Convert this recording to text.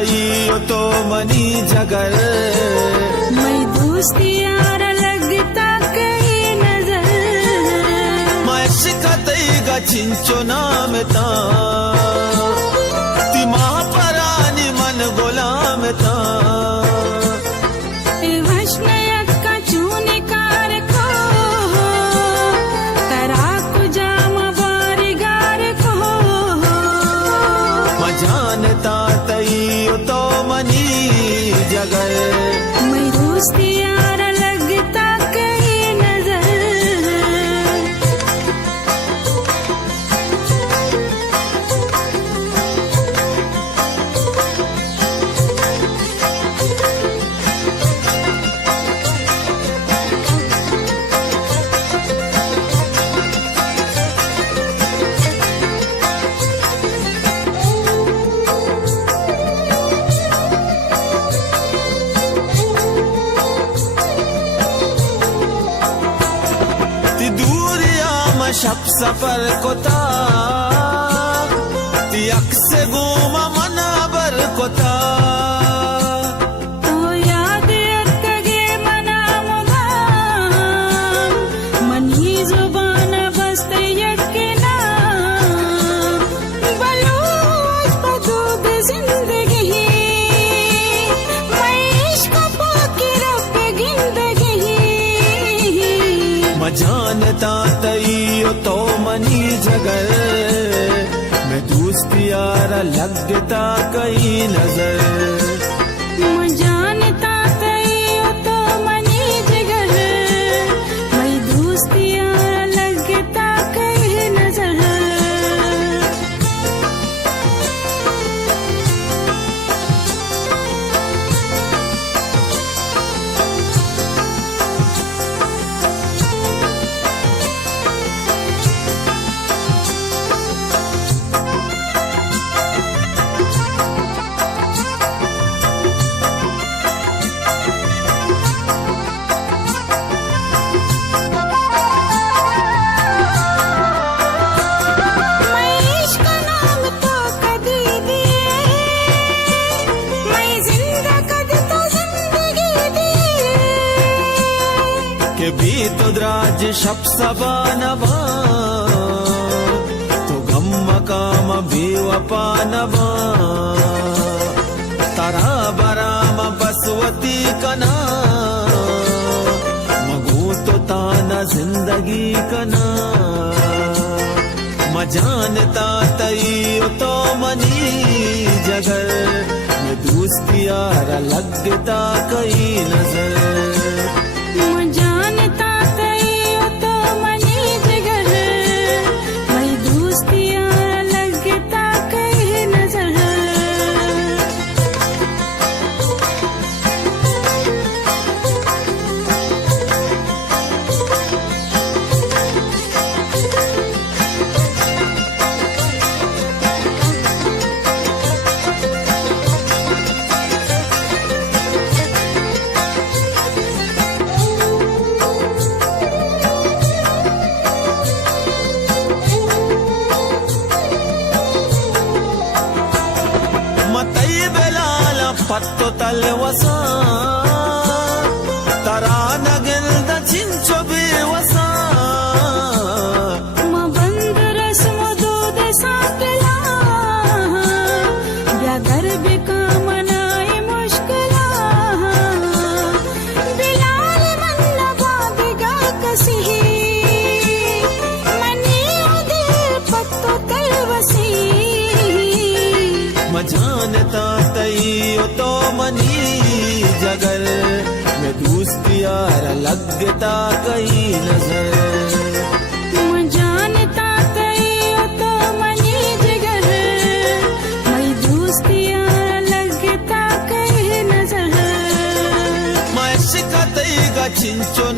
तई तो मनी जगर मैं दोस्ती यार लगता कहीं नजर मैं शिकतई गा चिंचो नाम ता तिमा परानी मन गुलाम ता जानता तई तो मनी जगर मैं दोस्ती यार लगता कहीं नजर शब सफर कोता ती अक्से गुमा मनाबर कोता तो याद अक्के मना मुगाम मनी जुबान बस्ते यकीना बलूच पदूद जिंदगी मैं इश्क पाकी रब जिंदगी मैं जानता तई तो मनी जगर मैं दोस्ती यार लगता कहीं नजर मैं जानता तई तो मनी जगर मैं दोस्ती यार लगता कहीं नजर के भी तो द्राज शब सबा नबा तो गम मकाम भी वपा नबा तारा बराम बसवती कना मगू तो ताना जिंदगी कना मैं जानता तई तो मनी जगर मैं दोस्ती यार लगता कहीं नजर पत्तो तल वसा तरा नगिल दचिंचो भी वसा म बंद रस्म दूध साकला ब्यागर बिकाम नाई मुश्किला बिलाल मन बाबिगा कसी मनी उदिर पत्तो तल वसी मैं जानता तई तो मनी जगर मैं दोस्ती यार लगता कहीं नजर मैं जानता तई तो मनी जगर मैं दोस्ती यार लगता कहीं नजर मैं शिकतई गा चिंचो